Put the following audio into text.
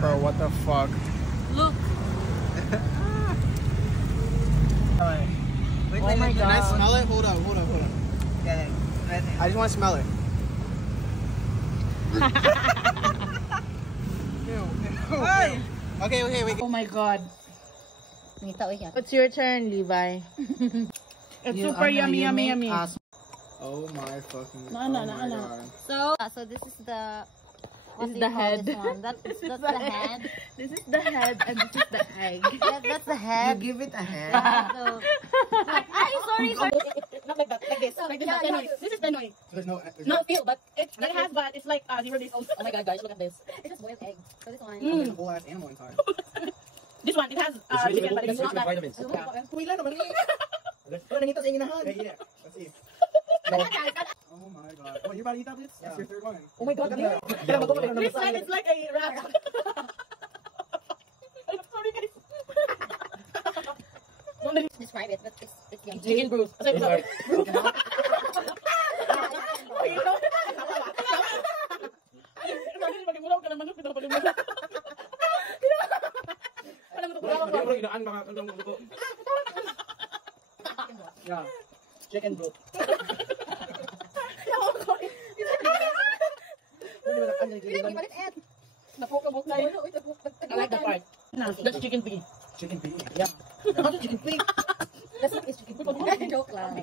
Bro, what the fuck? Look. Alright. Wait, oh my God. Can I smell it? Hold on. Yeah, right there. I just want to smell it. Hey! Okay, wait. Oh my God. It's your turn, Levi. It's super yummy. Oh my fucking No. God. So this is the. This is the head. This one? That's the head. This is the head and this is the egg. That's the head. You give it a head. Sorry. Not like that, like this. Like this, Yeah, this is Danoy. There's no. No, feel, but it has, but it's like 0 days old. Oh my God, guys, look at this. It's just boiled egg. So this one. There's a whole ass animal inside. This one, it has chicken, but it's not that. vitamins. Kuila naman eh. Ano nito sa inahan? Yeah. Let's see. Oh my God. Oh, you're about to eat that, Blitz? That's your third one. Oh my God, this one is like a rat. I'm sorry, guys. Describe it, but it's yummy. Chicken bruise. Sorry. Yeah. Chicken broth. I like that part. That's chicken pig. Chicken pig. Yeah. That's chicken pig. That's not chicken. Joke lang.